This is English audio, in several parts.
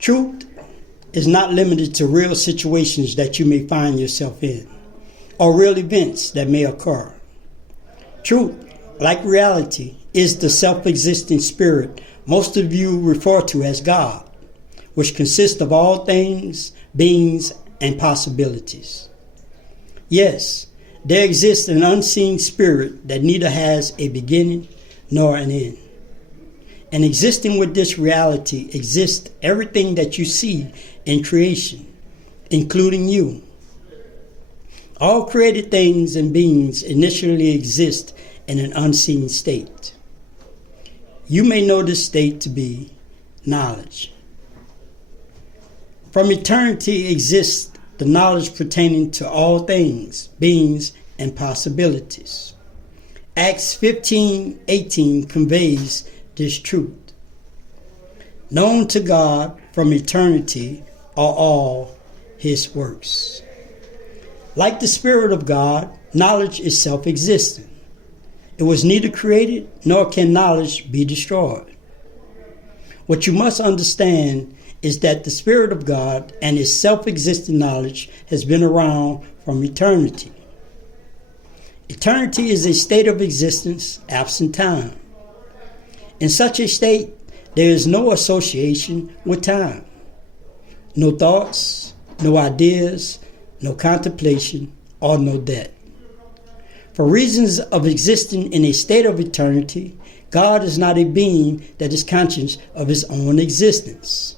Truth is not limited to real situations that you may find yourself in or real events that may occur. Truth, like reality, is the self-existing spirit most of you refer to as God, which consists of all things, beings, and possibilities. Yes, there exists an unseen spirit that neither has a beginning nor an end. And existing with this reality exists everything that you see in creation, including you. All created things and beings initially exist in an unseen state. You may know this state to be knowledge. From eternity exists the knowledge pertaining to all things, beings, and possibilities. Acts 15:18 conveys this truth. Known to God from eternity are all his works. Like the Spirit of God, knowledge is self-existent. It was neither created nor can knowledge be destroyed. What you must understand is that the Spirit of God and his self-existent knowledge has been around from eternity. Eternity is a state of existence absent time. In such a state, there is no association with time. No thoughts, no ideas, no contemplation, or no debt. For reasons of existing in a state of eternity, God is not a being that is conscious of his own existence.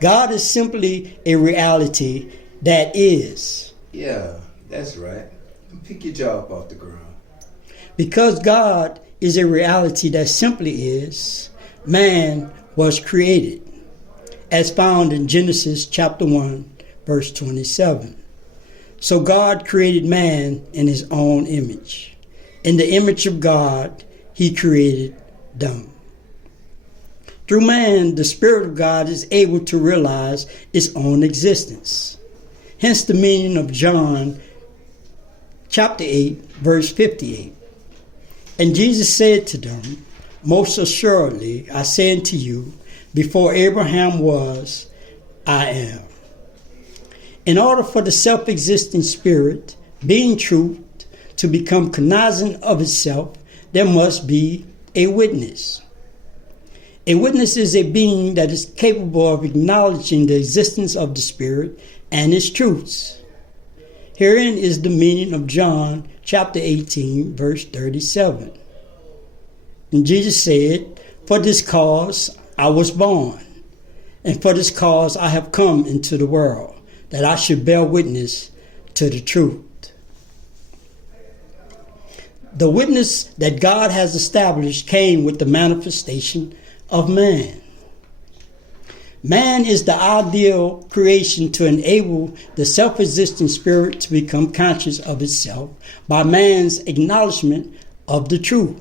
God is simply a reality that is. Yeah, that's right. Pick your jaw up off the ground. Because God is a reality that simply is, man was created, as found in Genesis chapter 1, verse 27. So God created man in his own image. In the image of God, he created them. Through man, the Spirit of God is able to realize its own existence. Hence the meaning of John chapter 8, verse 58. And Jesus said to them, most assuredly, I say unto you, before Abraham was, I am. In order for the self-existing spirit, being truth, to become cognizant of itself, there must be a witness. A witness is a being that is capable of acknowledging the existence of the spirit and its truths. Herein is the meaning of John chapter 18, verse 37. And Jesus said, for this cause I was born, and for this cause I have come into the world, that I should bear witness to the truth. The witness that God has established came with the manifestation of man. Man is the ideal creation to enable the self-existing spirit to become conscious of itself by man's acknowledgement of the truth.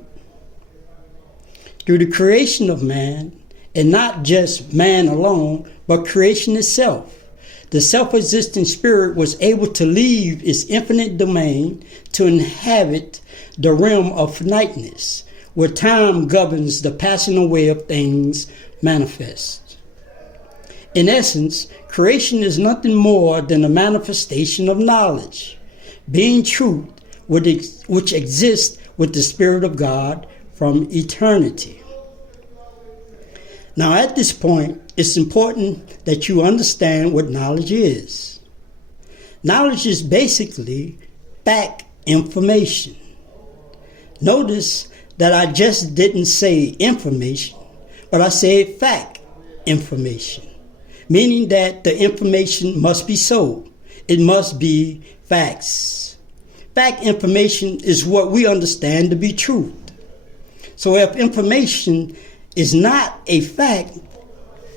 Through the creation of man, and not just man alone, but creation itself, the self-existing spirit was able to leave its infinite domain to inhabit the realm of finiteness, where time governs the passing away of things manifest. In essence, creation is nothing more than a manifestation of knowledge, being truth, which exists with the Spirit of God from eternity. Now, at this point, it's important that you understand what knowledge is. Knowledge is basically fact information. Notice that I just didn't say information, but I said fact information, meaning that the information must be so. It must be facts. Fact information is what we understand to be truth. So if information is not a fact,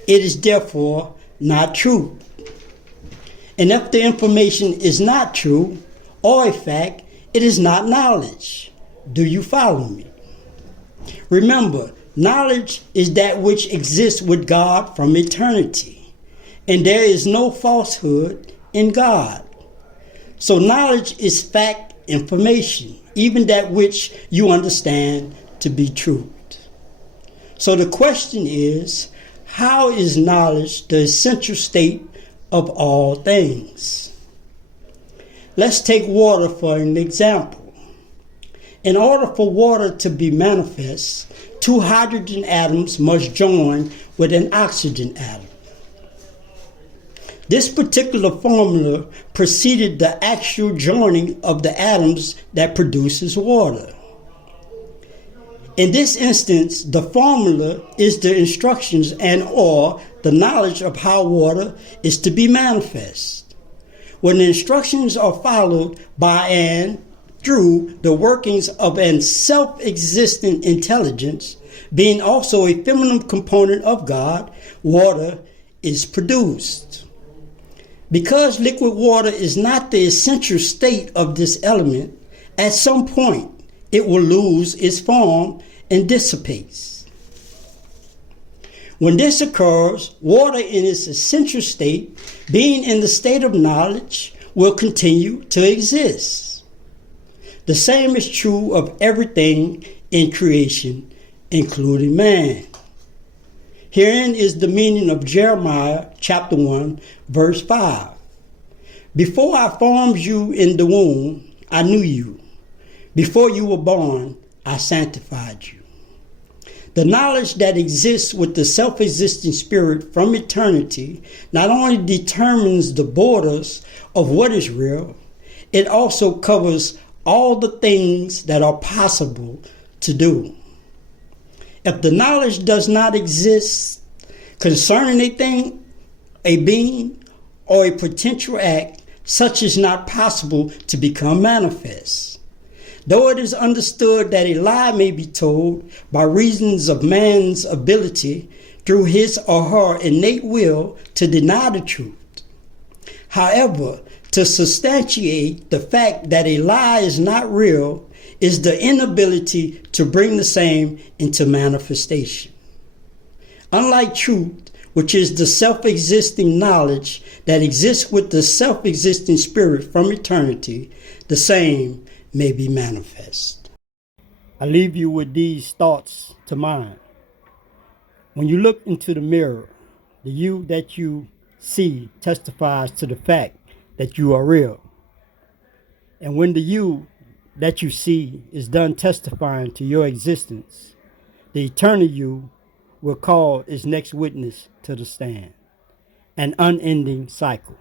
it is therefore not true. And if the information is not true or a fact, it is not knowledge. Do you follow me? Remember, knowledge is that which exists with God from eternity, and there is no falsehood in God. So knowledge is fact information, even that which you understand to be truth. So the question is, How is knowledge the essential state of all things? Let's take water for an example. In order for water to be manifest, two hydrogen atoms must join with an oxygen atom. This particular formula preceded the actual joining of the atoms that produces water. In this instance, the formula is the instructions and or the knowledge of how water is to be manifest. When the instructions are followed by and through the workings of an self-existent intelligence, being also a feminine component of God, water is produced. Because liquid water is not the essential state of this element, at some point it will lose its form and dissipates. When this occurs, water in its essential state, being in the state of knowledge, will continue to exist. The same is true of everything in creation, including man. Herein is the meaning of Jeremiah chapter 1, verse 5. Before I formed you in the womb, I knew you. Before you were born, I sanctified you. The knowledge that exists with the self-existing spirit from eternity not only determines the borders of what is real, it also covers all the things that are possible to do. If the knowledge does not exist concerning a thing, a being, or a potential act, such is not possible to become manifest. Though it is understood that a lie may be told by reasons of man's ability through his or her innate will to deny the truth. However, to substantiate the fact that a lie is not real is the inability to bring the same into manifestation. Unlike truth, which is the self-existing knowledge that exists with the self-existing spirit from eternity, the same may be manifest. I leave you with these thoughts to mind. When you look into the mirror, the you that you see testifies to the fact that you are real. And when the you that you see is done testifying to your existence, the eternal you will call its next witness to the stand. An unending cycle.